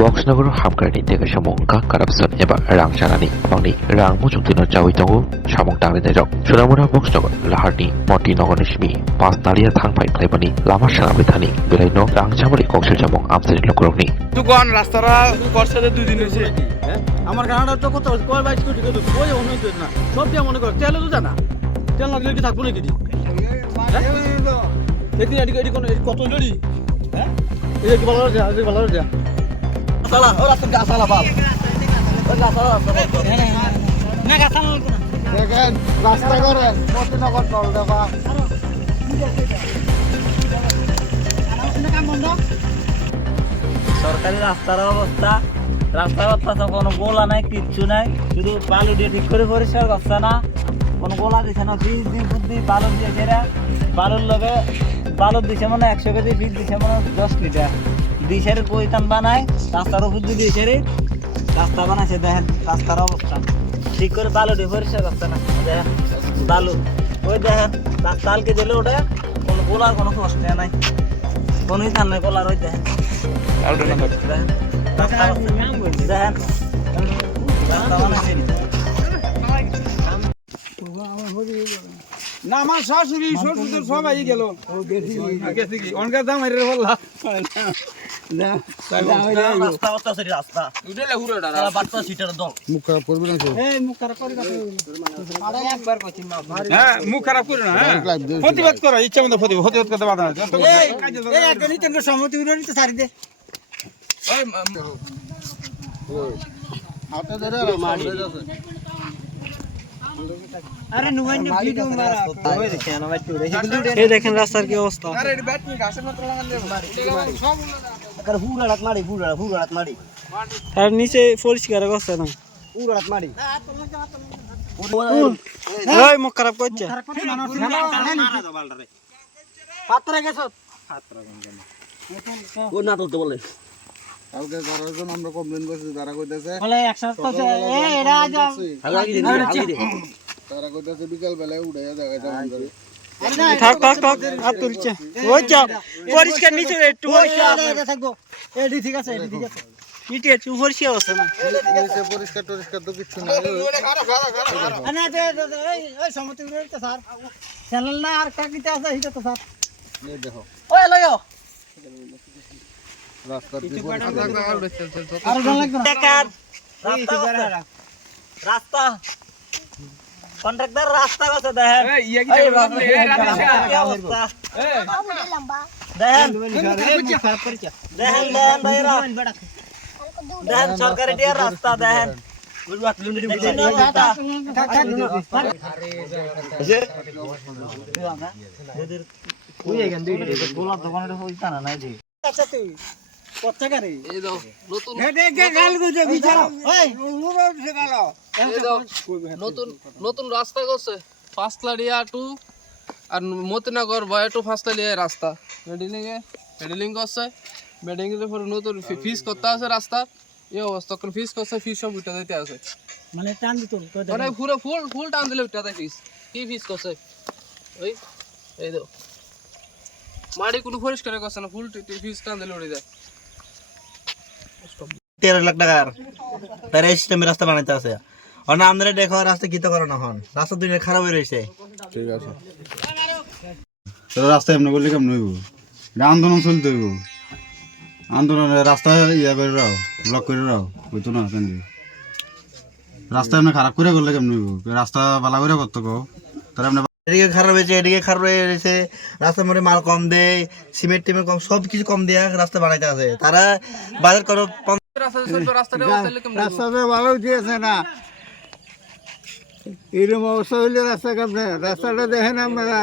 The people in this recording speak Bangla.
बक्सनगर हामग्रानि देगा samung ka corruption eba rang sanani bangni rang muchung tino jawi tongo samung tangni nejok Sonamura Boksnogor laharni moti nogorni simi pas nalia thangpai khlaibani lama sanamai thani belaino rang chamari koksil samung amsani lokorokni দুকান রাস্তাটা করছে 2 দিন হইছে আমার গাড়াটা তো কত কয় 22 কোটি কত কই অনুই তো না সব দিয়ে মনে কর তেল তো জানা তেল লাগলে কি থাকবো নাকি দেখি এডি কোন কত লড়ি হ্যাঁ এই কি ভালো আছে আজ ভালো আছে সালা ও রাস্তা গাছালা বাপ ও গাছালা না গাছালা দেখেন রাস্তা করে মতিনগর টল দেবা সরকারি রাস্তার অবস্থা তো কোনো গোলা নাই কিচ্ছু নাই শুধু বালু দিয়ে ঠিক করে পরিষ্কার করছে না কোনো গোলা দিছে না বীজ দিয়ে বুদ্ধি বালু দিয়ে ঘেরা বালুর লগে বালু দিছে মানে 100 কেজি বীজ দিছে মানে 10 লিটার দিশের বইতান বানায় রাস্তার উপর দিয়ে দিছে রে রাস্তা বানাইছে দেখেন রাস্তার অবস্থা ঠিক করে বালু দিয়ে পরিষ্কার করছে না দেখেন বালু ওই দেখেন রাস্তালকে দিলে ওটা কোনো গোলার কোনো কষ্ট নাই কোনোই থান নাই গোলার ওই দেখেন না আমার শাশুড়ি শ্বশুর সবাই গেল গেছে কি অনকা দাম হাইরে বললা রাস্তা আছে রাস্তা উঠেলে হুড়োটা তারা বাচ্চা সিটার দল মুখ খারাপ করবে না তো এই মুখ খারাপ করে আরে একবার কইছি মা হ্যাঁ মুখ খারাপ করো না হ্যাঁ প্রতিবাদ করো ইচ্ছা মতো প্রতিবাদ করতে বাধা না এই একদিন তেনকে সম্মতি উড়ে নিতে ছাড়ি দে হাতে ধরে মারি আরে নুয়াই নি ভিডিও মারা ওই দেখেন আমার টুরে এই দেখেন রাস্তার কি অবস্থা আরে এডি ব্যাট নি ঘাসের মত লাগান দে আরে হুড়াড়াত মারি তার নিচে পরিষ্কার করছে না হুড়াড়াত মারি ওই মুখ খারাপ করছে পাত্রে গেছ ও না তো বলে কালকে যারা জন আমরা কমপ্লেইন করছি তারা কইতাছে বলে 100 তো এই এরা আজ তারা কইতাছে বিকাল বেলায় উড়াইয়া জায়গাটা বন্ধ করে থাক আর তুলছে ওই যা পরিষ্কার নিচে একটু থাকবো এডি ঠিক আছে নিচে একটু পরিষ্কার আছে না নিচে পরিষ্কার তো কিছু নাই না এই সম্মতি উড়ে নিতে স্যার চ্যানেল না আর কাকিতে আছে এটা তো স্যার এই দেখো ওই লয়ো রাস্তার আর জন লাগবে না রাস্তা কন্ট্রাক্টর রাস্তা কত দেখেন এই ইয়া কি অবস্থা দেখেন ভাইরা দেখেন সরকারি টিয়ার রাস্তা দেখেন নতুন রাস্তা করছে ফাঁসলাড়িয়া টু আর মতিনগর বয়া টু ফাঁসলাড়িয়া রাস্তা মেডিলিং করছে মেডিলিং এর পরে নতুন ফিস করতে আছে রাস্তা এই অবস্থা কোন ফিস করছে ফিস সব উঠে দিতে আছে মানে টান দিত মানে পুরো ফুল টান দিলে উঠে দেয় ফিস কি ফিস করছে ওই এই দাও মাটি কোনো পরিষ্কার করছে না ফুল ফিস টান দিলে উঠে যায় 13 লাখ টাকার তার এই সিস্টেমে রাস্তা বানাইতে আছে আর আমরা দেখো রাস্তা কি তো করানো হন রাস্তা দুই খারাপ হয়ে রয়েছে ঠিক আছে রাস্তা এমনি করলে কেমন হইব আন্দোলন চলতে হইব আন্দোলন রাস্তা ইয়া করে রাও ব্লক করে রাও হইতো না কেন রাস্তা এমনি খারাপ করে করলে কেমন হইব রাস্তা ভালো করে করতে কও তার এমনি এদিকে খারাপ হয়েছে এদিকে খারাপ হয়ে রয়েছে রাস্তার মধ্যে মাল কম দেয় সিমেন্ট টিমেন্ট কম সব কিছু কম দেয়া রাস্তা বানাইতে আছে তারা বাজার করো রাস্তাটা ভালো দিয়েছে না এরকম অবস্থা হইলে রাস্তা কেমন রাস্তাটা দেখেন আপনারা